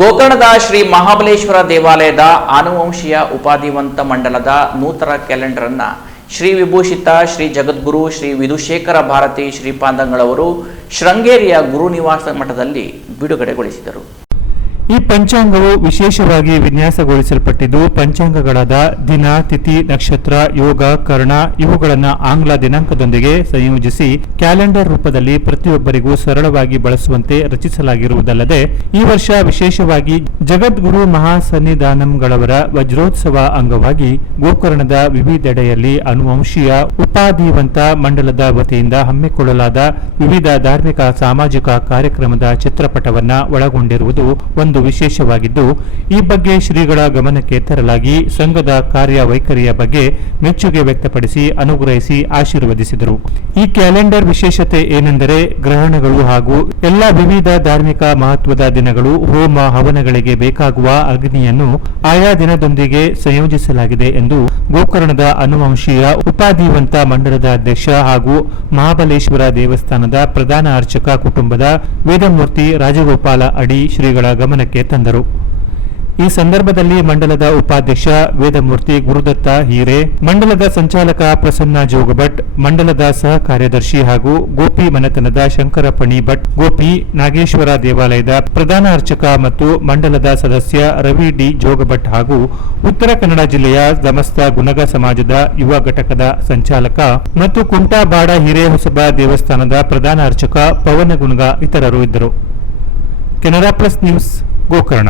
ಗೋಕರ್ಣದ ಶ್ರೀ ಮಹಾಬಲೇಶ್ವರ ದೇವಾಲಯದ ಆನುವಂಶೀಯ ಉಪಾಧಿವಂತ ಮಂಡಲದ ನೂತನ ಕ್ಯಾಲೆಂಡರ್ ಅನ್ನ ಶ್ರೀ ವಿಭೂಷಿತ ಶ್ರೀ ಜಗದ್ಗುರು ಶ್ರೀ ವಿಧುಶೇಖರ ಭಾರತಿ ಶ್ರೀಪಾದಂಗಳವರು ಶೃಂಗೇರಿಯ ಗುರುನಿವಾಸ ಮಠದಲ್ಲಿ ಬಿಡುಗಡೆಗೊಳಿಸಿದರು. ಈ ಪಂಚಾಂಗವು ವಿಶೇಷವಾಗಿ ವಿನ್ಯಾಸಗೊಳಿಸಲ್ಪಟ್ಟಿದ್ದು, ಪಂಚಾಂಗಗಳಾದ ದಿನ, ತಿಥಿ, ನಕ್ಷತ್ರ, ಯೋಗ, ಕರ್ಣ ಇವುಗಳನ್ನು ಆಂಗ್ಲ ದಿನಾಂಕದೊಂದಿಗೆ ಸಂಯೋಜಿಸಿ ಕ್ಯಾಲೆಂಡರ್ ರೂಪದಲ್ಲಿ ಪ್ರತಿಯೊಬ್ಬರಿಗೂ ಸರಳವಾಗಿ ಬಳಸುವಂತೆ ರಚಿಸಲಾಗಿರುವುದಲ್ಲದೆ, ಈ ವರ್ಷ ವಿಶೇಷವಾಗಿ ಜಗದ್ಗುರು ಮಹಾಸನ್ನಿಧಾನಂಗಳವರ ವಜ್ರೋತ್ಸವ ಅಂಗವಾಗಿ ಗೋಕರ್ಣದ ವಿವಿಧೆಡೆಯಲ್ಲಿ ಅನುವಂಶೀಯ ಉಪಾಧಿವಂತ ಮಂಡಲದ ವತಿಯಿಂದ ಹಮ್ಮಿಕೊಳ್ಳಲಾದ ವಿವಿಧ ಧಾರ್ಮಿಕ, ಸಾಮಾಜಿಕ ಕಾರ್ಯಕ್ರಮದ ಚಿತ್ರಪಟವನ್ನ ಒಳಗೊಂಡಿರುವುದು ಒಂದು ವಿಶೇಷವಾಗಿದ್ದು, ಈ ಬಗ್ಗೆ ಶ್ರೀಗಳ ಗಮನಕ್ಕೆ ತರಲಾಗಿ ಸಂಘದ ಕಾರ್ಯವೈಖರಿಯ ಬಗ್ಗೆ ಮೆಚ್ಚುಗೆ ವ್ಯಕ್ತಪಡಿಸಿ ಅನುಗ್ರಹಿಸಿ ಆಶೀರ್ವದಿಸಿದರು. ಈ ಕ್ಯಾಲೆಂಡರ್ ವಿಶೇಷತೆ ಏನೆಂದರೆ ಗ್ರಹಣಗಳು ಹಾಗೂ ಎಲ್ಲ ವಿವಿಧ ಧಾರ್ಮಿಕ ಮಹತ್ವದ ದಿನಗಳು ಹೋಮ ಹವನಗಳಿಗೆ ಬೇಕಾಗುವ ಅಗ್ನಿಯನ್ನು ಆಯಾ ದಿನದೊಂದಿಗೆ ಸಂಯೋಜಿಸಲಾಗಿದೆ ಎಂದು ಗೋಕರ್ಣದ ಅನುವಂಶೀಯ ಉಪಾಧಿವಂತ ಮಂಡಲದ ಅಧ್ಯಕ್ಷ ಹಾಗೂ ಮಹಾಬಲೇಶ್ವರ ದೇವಸ್ಥಾನದ ಪ್ರಧಾನ ಅರ್ಚಕ ಕುಟುಂಬದ ವೇದಮೂರ್ತಿ ರಾಜಗೋಪಾಲ ಅಡಿ ಶ್ರೀಗಳ ಗಮನಕ್ಕೆ ತಂದರು. ಈ ಸಂದರ್ಭದಲ್ಲಿ ಮಂಡಲದ ಉಪಾಧ್ಯಕ್ಷ ವೇದಮೂರ್ತಿ ಗುರುದತ್ತ ಹೀರೆ, ಮಂಡಲದ ಸಂಚಾಲಕ ಪ್ರಸನ್ನ ಜೋಗಭಟ್, ಮಂಡಲದ ಸಹ ಕಾರ್ಯದರ್ಶಿ ಹಾಗೂ ಗೋಪಿ ಮನೆತನದ ಶಂಕರಪಣಿ ಭಟ್, ಗೋಪಿ ನಾಗೇಶ್ವರ ದೇವಾಲಯದ ಪ್ರಧಾನ ಅರ್ಚಕ ಮತ್ತು ಮಂಡಲದ ಸದಸ್ಯ ರವಿ ಡಿ ಜೋಗಭಟ್ ಹಾಗೂ ಉತ್ತರ ಕನ್ನಡ ಜಿಲ್ಲೆಯ ಸಮಸ್ತ ಗುಣಗ ಸಮಾಜದ ಯುವ ಘಟಕದ ಸಂಚಾಲಕ ಮತ್ತು ಕುಂಟಾಬಾಡ ಹಿರೇಹೊಸಬ ದೇವಸ್ಥಾನದ ಪ್ರಧಾನ ಅರ್ಚಕ ಪವನ ಗುಣಗ ಇತರರು ಇದ್ದರು. Canara plus news. गोकर्ण